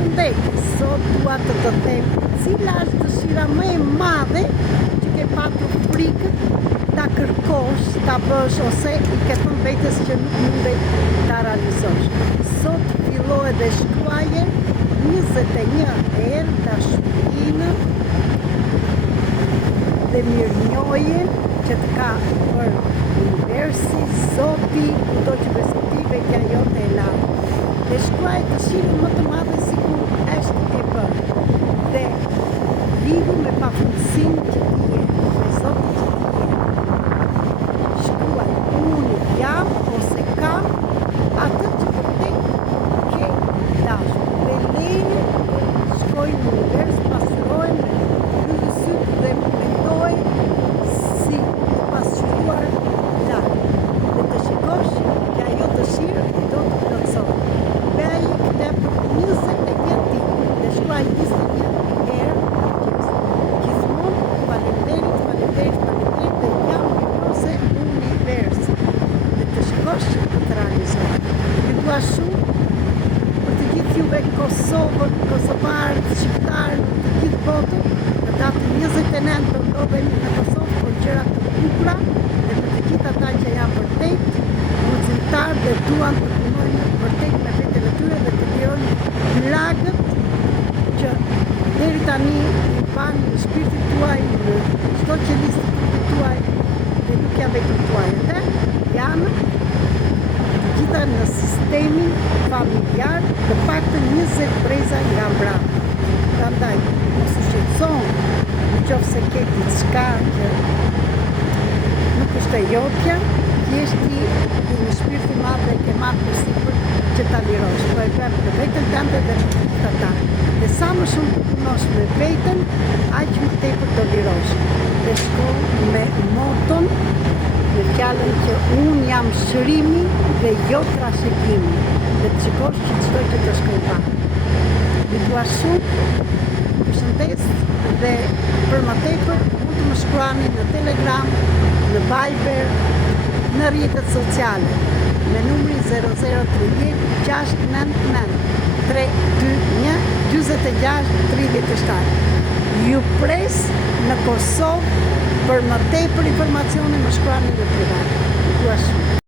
Përshëndetje, sot dua të të them cila është dëshira më e madhe që ke patur frikë ta kërkosh, ta bësh ose i ke thënë vetes që nuk mundet ta realizosh. Sot filloi dhe shkruaje 21 herë dashurinë dhe mirënjohjen që të ka për universi, Zoti, kudo që besotive që ajo të e lartë. Dhe shkruaj dëshirën më të madhe sikur është e bërë. Dhe lidhu me pafundësinë që ti je, me Zotin që ti je. Shkruaj, unë jam ose kam atë që vërtet ke dashur. Dhe leje shkoj në univers, pasërojnë me sytë dhe mendoj si të pasqyruar lartë. Dhe të shikosh që ajo dëshirë i do të plotësoj. Bëj këtë për 21 ditë dhe shkruaj 21 herë gjithmonë faleminderit dhe jam ose univers. Dhe të shikosh që të realizoj. Ju dua shumë për të gjithë juve Kosovën, kosovarët, shqiptarët, të gjithë botën, në datën 29 të ndodhemi në Kosovë për gjëra të bukura dhe për të gjithë ata që janë vërtet muzimtarë dhe duan të punojnë vërtet me veten e tyre dhe të lirojnë lagët që deri tani i bani në shpirtin tuaj, në çdo qelistë të tuaj dhe nuk janë vetëm tuaj, edhe janë të gjitha në sistemin familjar, të paktën 20 breza nga mbrapa. Prandaj mos u shqetëson nëse ke diçka që nuk është e jotja, thjesht ti në shpirtin i madh dhe ke marrë përsipër që ta lirosh. Po e bën për veten tënde dhe për të ata. Dhe sa më shumë të punosh me veten, aq më tepër do lirosh. Dhe shko me moton, me fjalën që unë jam shërimi dhe jo trashëgimi. Dhe të shikosh që çdo që të shkojë pa. Ju dua shumë, përshëndes dhe për më tepër mund të më shkruani në Telegram, në Viber, në rrjetet sociale me numrin 0030 699 321 46 37. Ju pres në Kosovë për më tepër informacione më shkruani në privat. Ju dua shumë.